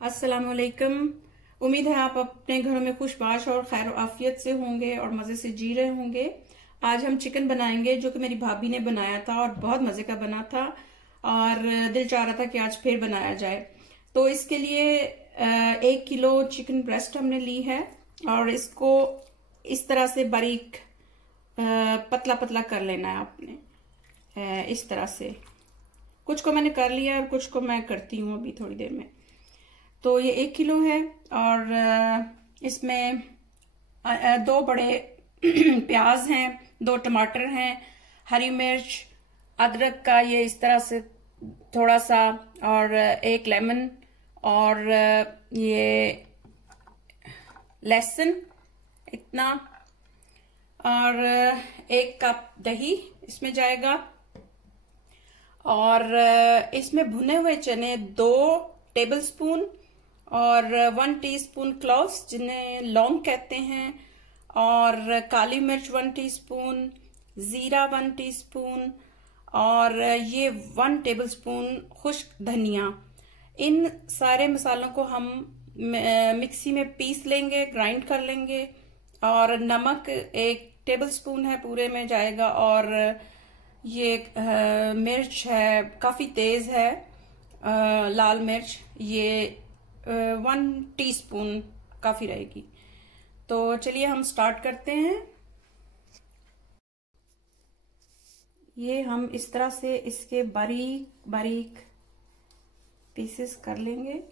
अस्सलाम वालेकुम। उम्मीद है आप अपने घरों में खुशबाश और खैर आफियत से होंगे और मजे से जी रहे होंगे। आज हम चिकन बनाएंगे जो कि मेरी भाभी ने बनाया था और बहुत मजे का बना था और दिल चाह रहा था कि आज फिर बनाया जाए। तो इसके लिए 1 किलो चिकन ब्रेस्ट हमने ली है और इसको इस तरह से बारीक पतला पतला कर लेना है आपने। इस तरह से कुछ को मैंने कर लिया और कुछ को मैं करती हूँ अभी थोड़ी देर में। तो ये 1 किलो है और इसमें 2 बड़े प्याज हैं, 2 टमाटर हैं, हरी मिर्च, अदरक का ये इस तरह से थोड़ा सा और 1 लेमन और ये लहसुन इतना और 1 कप दही इसमें जाएगा और इसमें भुने हुए चने 2 टेबलस्पून और 1 टीस्पून क्लोव्स जिन्हें लौंग कहते हैं और काली मिर्च 1 टीस्पून, जीरा 1 टीस्पून और ये 1 टेबलस्पून खुश्क धनिया। इन सारे मसालों को हम मिक्सी में पीस लेंगे, ग्राइंड कर लेंगे और नमक 1 टेबलस्पून है पूरे में जाएगा और ये मिर्च है काफी तेज है, लाल मिर्च ये 1 टीस्पून काफी रहेगी। तो चलिए हम स्टार्ट करते हैं। ये हम इस तरह से इसके बारीक बारीक पीसेस कर लेंगे।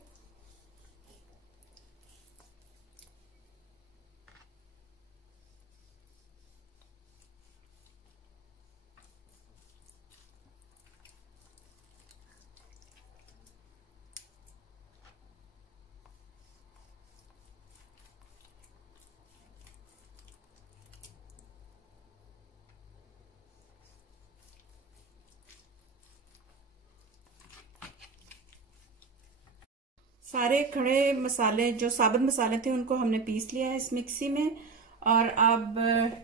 सारे खड़े मसाले जो साबुत मसाले थे उनको हमने पीस लिया है इस मिक्सी में और अब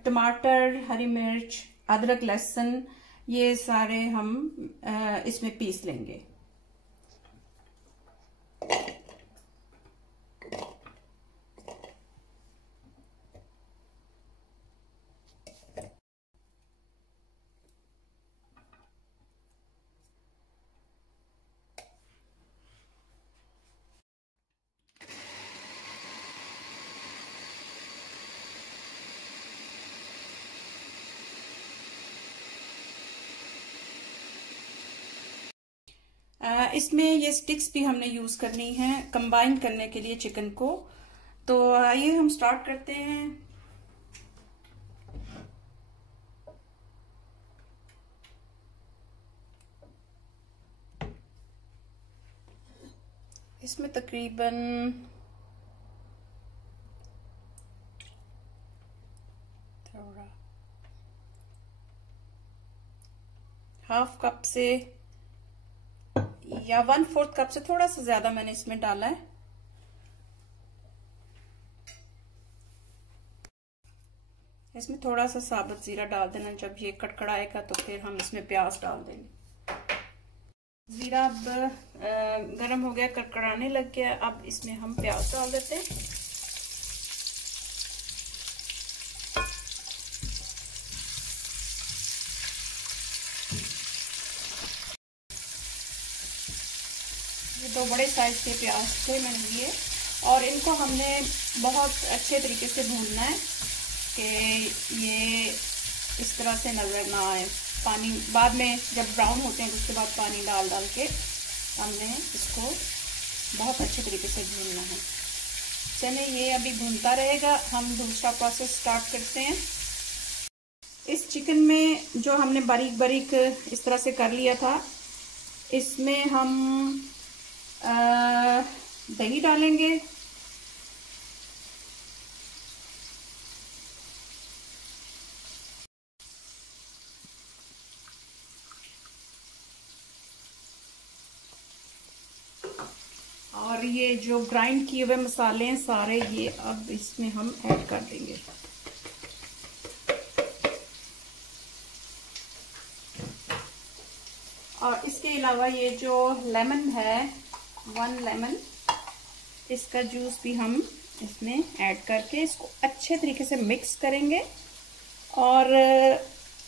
टमाटर, हरी मिर्च, अदरक, लहसुन ये सारे हम इसमें पीस लेंगे। इसमें ये स्टिक्स भी हमने यूज करनी है कंबाइन करने के लिए चिकन को। तो आइए हम स्टार्ट करते हैं। इसमें तकरीबन थोड़ा हाफ कप से या 1/4 कप से थोड़ा सा ज्यादा मैंने इसमें डाला है। इसमें थोड़ा सा साबुत जीरा डाल देना। जब ये कड़कड़ाएगा तो फिर हम इसमें प्याज डाल देंगे। जीरा अब गरम हो गया, कड़कड़ाने लग गया। अब इसमें हम प्याज डाल देते हैं। ये 2 बड़े साइज के प्याज थे मैंने लिए और इनको हमने बहुत अच्छे तरीके से भूनना है कि ये इस तरह से नजर ना आए। पानी बाद में जब ब्राउन होते हैं तो उसके बाद पानी डाल डाल के हमने इसको बहुत अच्छे तरीके से भूनना है। चलिए ये अभी भूनता रहेगा, हम दूसरा प्रोसेस स्टार्ट करते हैं। इस चिकन में जो हमने बारीक बारीक इस तरह से कर लिया था इसमें हम दही डालेंगे और ये जो ग्राइंड किए हुए मसाले हैं सारे ये अब इसमें हम ऐड कर देंगे। और इसके अलावा ये जो लेमन है 1 लेमन इसका जूस भी हम इसमें ऐड करके इसको अच्छे तरीके से मिक्स करेंगे। और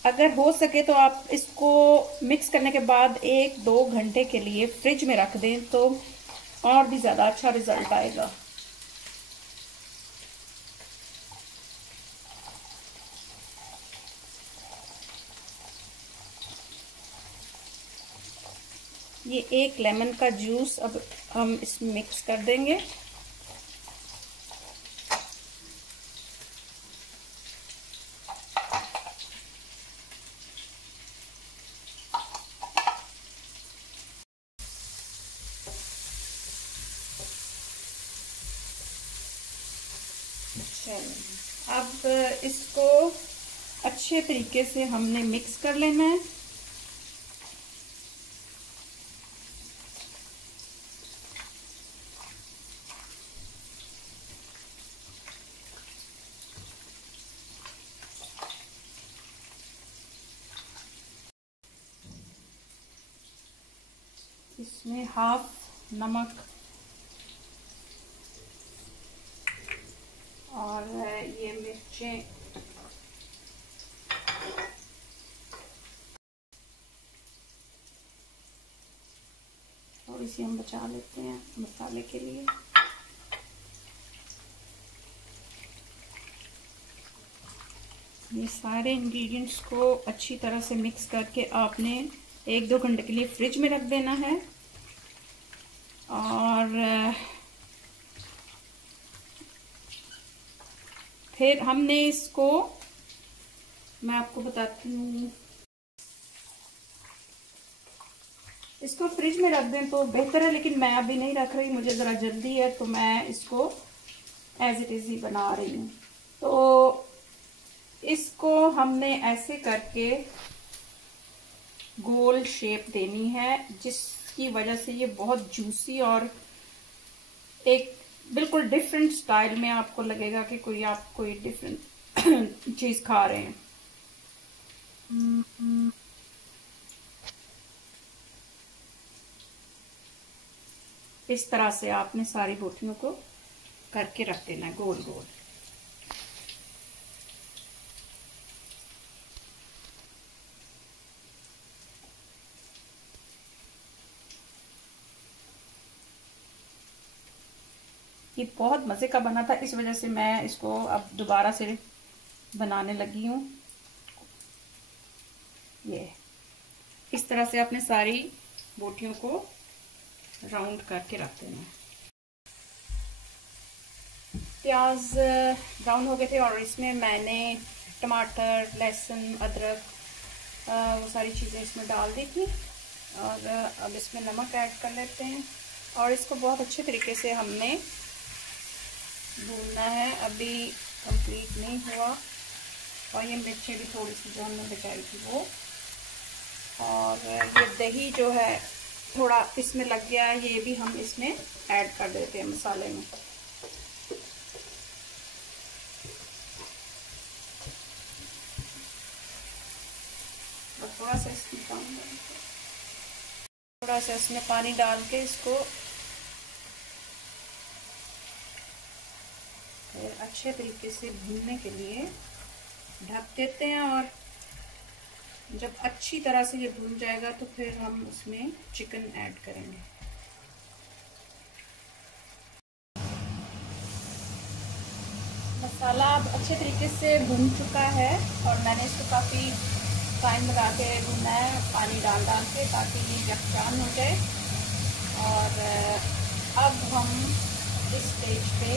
अगर हो सके तो आप इसको मिक्स करने के बाद 1-2 घंटे के लिए फ्रिज में रख दें तो और भी ज़्यादा अच्छा रिजल्ट आएगा। ये 1 लेमन का जूस अब हम इसमें मिक्स कर देंगे। अब इसको अच्छे तरीके से हमने मिक्स कर लेना है। इसमें हाफ नमक और ये मिर्चें थोड़ी सी हम बचा लेते हैं मसाले के लिए। ये सारे इंग्रेडिएंट्स को अच्छी तरह से मिक्स करके आपने 1-2 घंटे के लिए फ्रिज में रख देना है। और फिर हमने इसको, मैं आपको बताती हूँ, इसको फ्रिज में रख दें तो बेहतर है, लेकिन मैं अभी नहीं रख रही, मुझे ज़रा जल्दी है तो मैं इसको एज इट इज़ ही बना रही हूँ। तो इसको हमने ऐसे करके गोल शेप देनी है जिसकी वजह से ये बहुत जूसी और एक बिल्कुल डिफरेंट स्टाइल में आपको लगेगा कि आप कोई डिफरेंट चीज खा रहे हैं। इस तरह से आपने सारी बोटियों को करके रख देना है गोल गोल। ये बहुत मज़े का बना था, इस वजह से मैं इसको अब दोबारा से बनाने लगी हूँ। ये इस तरह से आपने सारी बोटियों को राउंड करके रख देना है। प्याज ब्राउन हो गए थे और इसमें मैंने टमाटर, लहसुन, अदरक वो सारी चीज़ें इसमें डाल दी थी। और अब इसमें नमक ऐड कर लेते हैं और इसको बहुत अच्छे तरीके से हमने भूनना है। अभी कंप्लीट नहीं हुआ। और ये मिर्चें भी थोड़ी सी जो हमने बचाई थी वो, और ये दही जो है थोड़ा इसमें लग गया है, ये भी हम इसमें ऐड कर देते हैं मसाले में। थोड़ा सा इसमें पानी डाल के इसको फिर अच्छे तरीके से भूनने के लिए ढक देते हैं। और जब अच्छी तरह से ये भून जाएगा तो फिर हम उसमें चिकन ऐड करेंगे। मसाला अब अच्छे तरीके से भून चुका है और मैंने इसको काफ़ी टाइम लगा के भूनना है, पानी डाल के, ताकि ये यकजान हो जाए। और अब हम इस स्टेज पे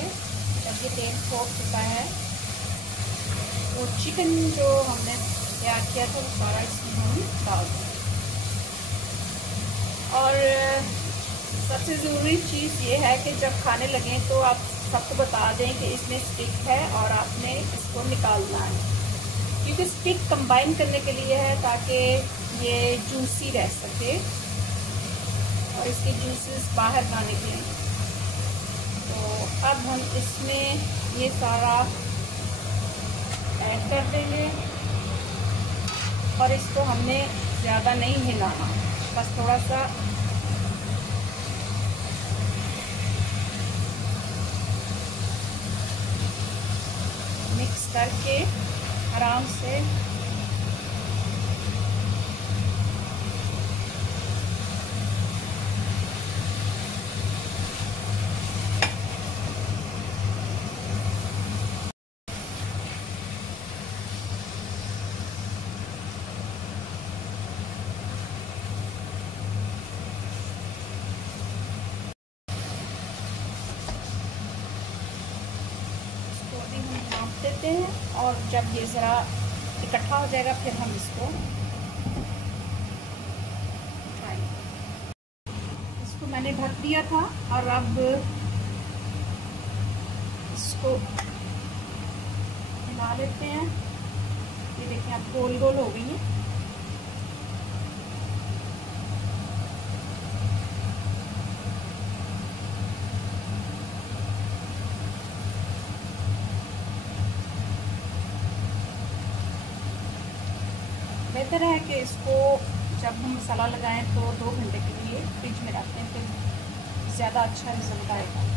जब ये तेल छोड़ चुका है तो चिकन जो हमने तैयार किया था वो सारा इसमें हम डाल देंगे। और सबसे ज़रूरी चीज़ ये है कि जब खाने लगें तो आप सबको बता दें कि इसमें स्टिक है और आपने इसको निकालना है, क्योंकि स्टिक कंबाइन करने के लिए है ताकि ये जूसी रह सके और इसके जूसेस बाहर ना निकलें। तो अब हम इसमें ये सारा ऐड कर देंगे और इसको हमने ज़्यादा नहीं हिलाना, बस थोड़ा सा मिक्स करके आराम से देते हैं और जब ये ज़रा इकट्ठा हो जाएगा फिर हम इसको मैंने ढक दिया था और अब इसको हिला लेते हैं। ये देखिए अब गोल गोल हो गई है। बेहतर है कि इसको जब हम मसाला लगाएं तो 2 घंटे के लिए फ्रिज में रखते हैं, फिर ज़्यादा अच्छा रिजल्ट आएगा।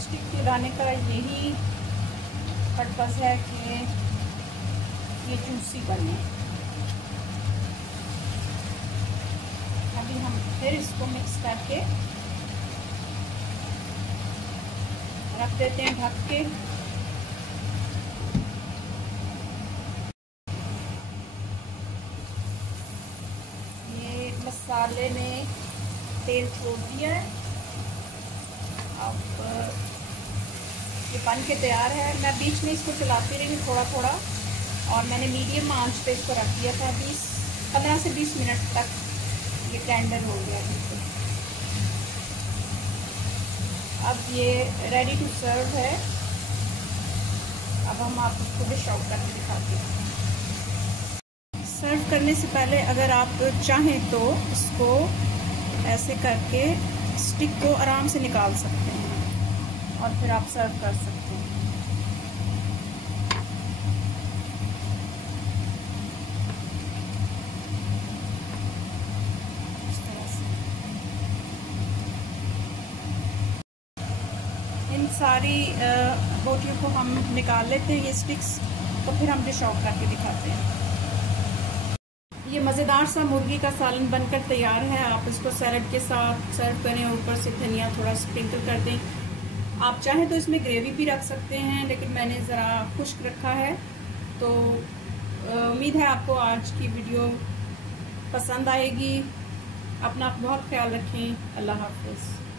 स्टिक लगाने का यही पर्पस है कि ये जूसी बने। अभी हम फिर इसको मिक्स करके रख देते हैं ढक के। ये मसाले ने तेल छोड़ दिया है, अब ये बन के तैयार है। मैं बीच में इसको चलाती रही थोड़ा थोड़ा और मैंने मीडियम आंच पे इसको रख दिया था। 15 से 20 मिनट तक ये टेंडर हो गया बिल्कुल। अब ये रेडी टू सर्व है। अब हम आपको डिश आउट करके दिखाते हैं। सर्व करने से पहले अगर आप चाहें तो इसको ऐसे करके स्टिक को आराम से निकाल सकते हैं और फिर आप सर्व कर सकते हैं। इस तरह से इन सारी बोटियों को हम निकाल लेते हैं, ये स्टिक्स, तो फिर हम डिश आउट करके दिखाते हैं। ये मज़ेदार सा मुर्गी का सालन बनकर तैयार है। आप इसको सैलड के साथ सर्व करें और ऊपर से धनिया थोड़ा स्प्रिंकल कर दें। आप चाहें तो इसमें ग्रेवी भी रख सकते हैं, लेकिन मैंने ज़रा खुश्क रखा है। तो उम्मीद है आपको आज की वीडियो पसंद आएगी। अपना बहुत ख्याल रखें। अल्लाह हाफ़िज़।